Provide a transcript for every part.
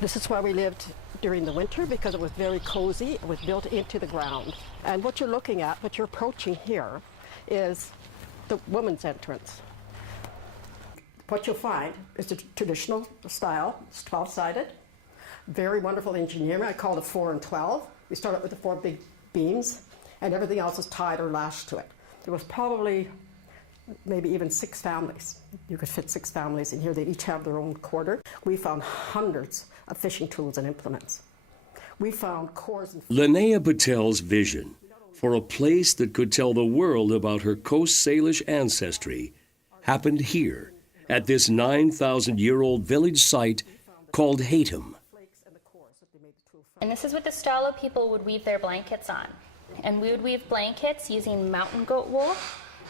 This is where we lived during the winter because it was very cozy. It was built into the ground. And what you're looking at, what you're approaching here, is the women's entrance. What you'll find is the traditional style. It's 12-sided. Very wonderful engineering. I call it 4 and 12. We started with the 4 big beams, and everything else is tied or lashed to it. There was probably maybe even 6 families. You could fit 6 families in here. They each have their own quarter. We found hundreds of fishing tools and implements. We found cores and... Linnea Patel's vision for a place that could tell the world about her Coast Salish ancestry happened here at this 9,000-year-old village site called Xayatem. And this is what the Stalo people would weave their blankets on. And we would weave blankets using mountain goat wool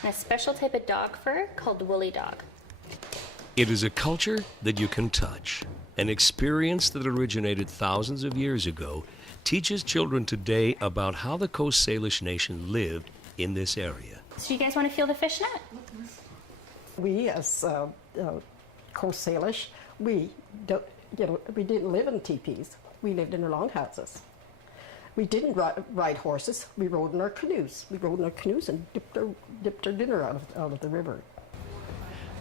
and a special type of dog fur called woolly dog. It is a culture that you can touch. An experience that originated thousands of years ago teaches children today about how the Coast Salish nation lived in this area. So you guys want to feel the fishnet? We, as Coast Salish, we didn't live in teepees. We lived in our longhouses. We didn't ride horses. We rode in our canoes. We rode in our canoes and dipped our dinner out of the river.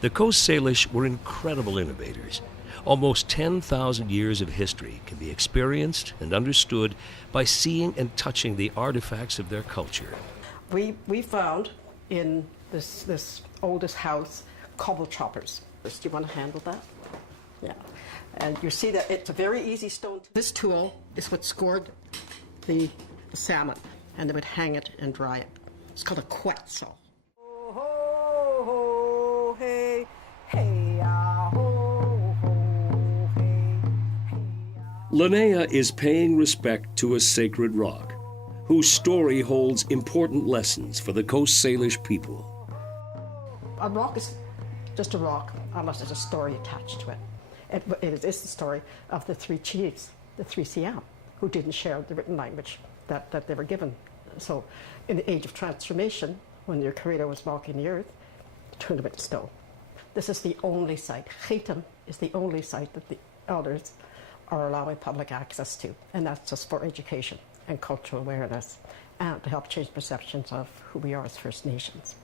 The Coast Salish were incredible innovators. Almost 10,000 years of history can be experienced and understood by seeing and touching the artifacts of their culture. We found in this oldest house cobble choppers. Do you want to handle that? Yeah. And you see that it's a very easy stone. This tool is what scored the salmon, and they would hang it and dry it. It's called a quetzal. Ho, ho, ho, hey, hey, ah, ho, ho, hey, hey, ah. Linnea is paying respect to a sacred rock, whose story holds important lessons for the Coast Salish people. A rock is just a rock, unless there's a story attached to it. It is the story of the 3 chiefs, the 3 Siam, who didn't share the written language that they were given. So in the age of transformation, when your creator was walking the earth, he turned them into stone. This is the only site. Xayatem is the only site that the elders are allowing public access to, and that's just for education and cultural awareness, and to help change perceptions of who we are as First Nations.